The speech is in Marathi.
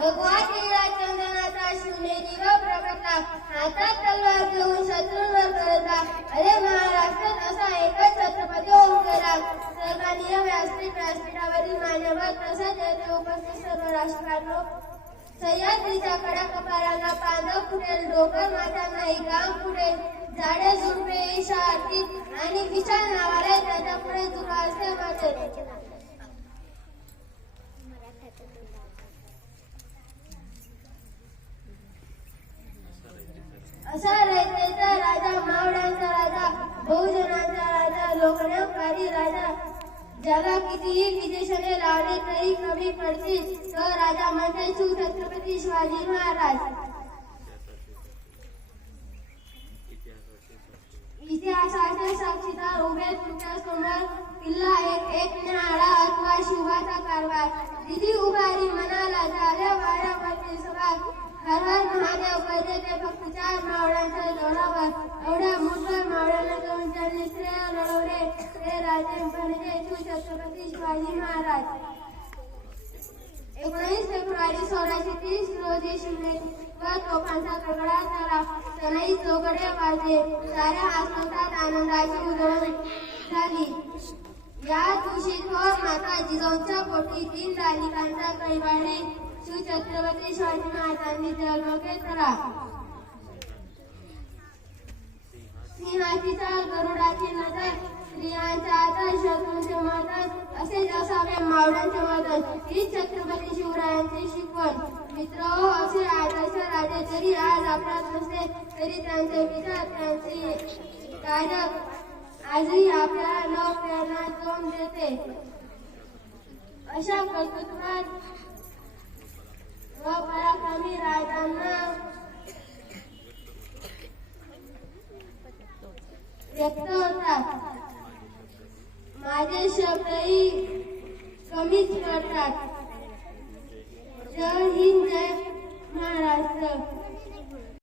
भगवान श्रीरामचंद्रनाचा शिवनेरी व प्रकटला हातात तलवार घेऊन शत्रूंवर करता अरे महाराष्ट्रात असा एकच छत्रपती होऊन गेला सर्वांनी व्यासपीठ व्यासपीठावरील मान्यवर प्रसाद येथे उपस्थित सर्व राष्ट्रांनो. सह्याद्रीच्या कडा कपारांना पांदव फुटेल डोकर माथा नाही गाव फुटेल. झाडे झुडपे ईशा आणि विशाल नावाला त्याच्यापुढे पुढे असते माझे असा रयतेचा राजा मावळ्यांचा राजा बहुजनांचा राजा लोकण्याकारी राजा. ज्याला कितीही विदेशाने लावले तरी कमी पडतील तो राजा म्हणजे छत्रपती शिवाजी महाराज. इतिहासाच्या साक्षीदार उभे तुमच्यासमोर किल्ला एक एक न्याहाळा अथवा शिवाचा कारभार. दिदी उभारी मनाला झाल्या वाड्यावरती सभा. हर हर महादेव पैसे ते फक्त चार मावळ्यांच्या जोडावर. एवढ्या घेऊन लढवले ते राजे म्हणजे शिवछत्रपती शिवाजी महाराज एकोणीस फेब्रुवारी सोळाशे तीस रोजी शिवने व तोफांचा कडकडाट झाला सनई चौकडे वाजले साऱ्या आसमंतात आनंदाची उधळण झाली या दिवशी थोर माता जिजाऊच्या पोटी तीन दालिकांचा कैवारी शिवछत्रपती शिवाजी महाराजांनी जळलोके करा गरुडाची नजर स्त्रियांचा आदर शत्रूंचे मदत असे असावे मावळ्यांचे मदत. ही छत्रपती शिवरायांची शिकवण. मित्र असे आदर्श राजे जरी आज आपल्यात नसले तरी त्यांचे विचार त्यांचे कार्य आजही आपल्याला न प्रेरणा जोम देते. अशा कर्तृत्वात व पराक्रमी व्यक्त होतात. माझे शब्दही कमीच पडतात जय हिंद जय महाराष्ट्र.